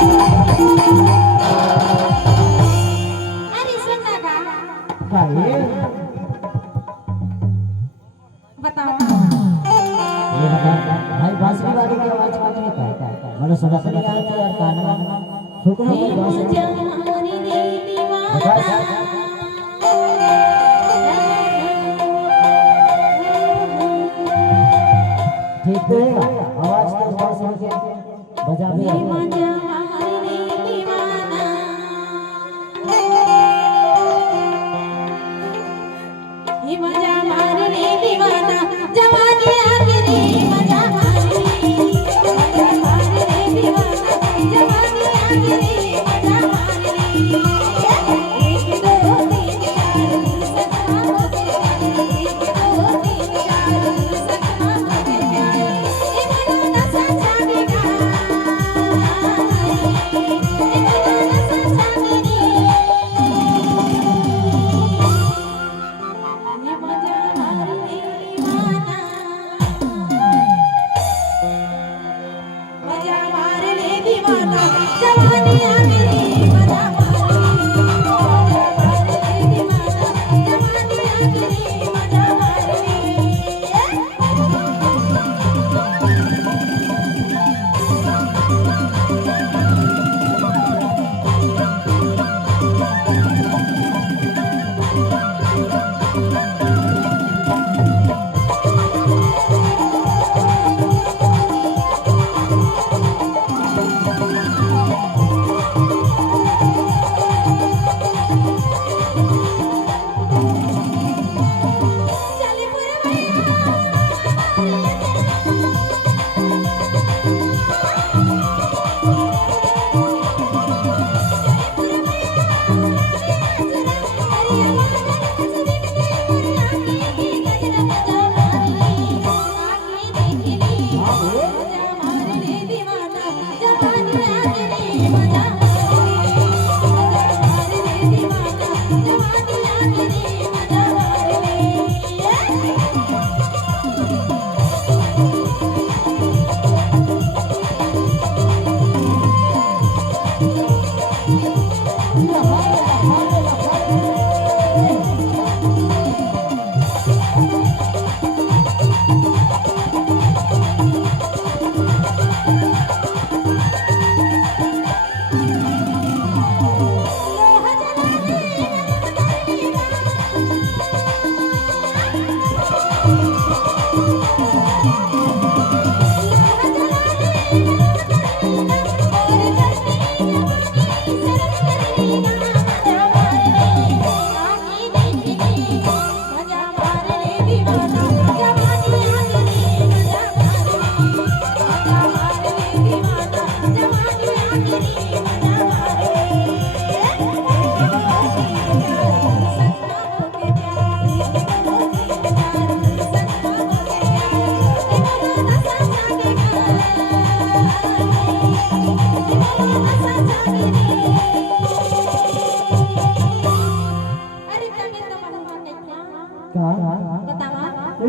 अरे सुनना का भाई बताओ ये बता भाई बांसुरी वाली की आवाज कौन है का मतलब सुना सुना यार तो यार कान फुकनो की बांसुरी हमारी दीवाना बता ठीक तो है आवाज के हिसाब से बजा भी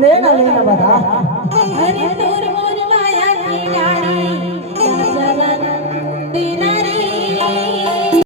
लेना लेना बता अरे तोर मोर माया की डाली चलन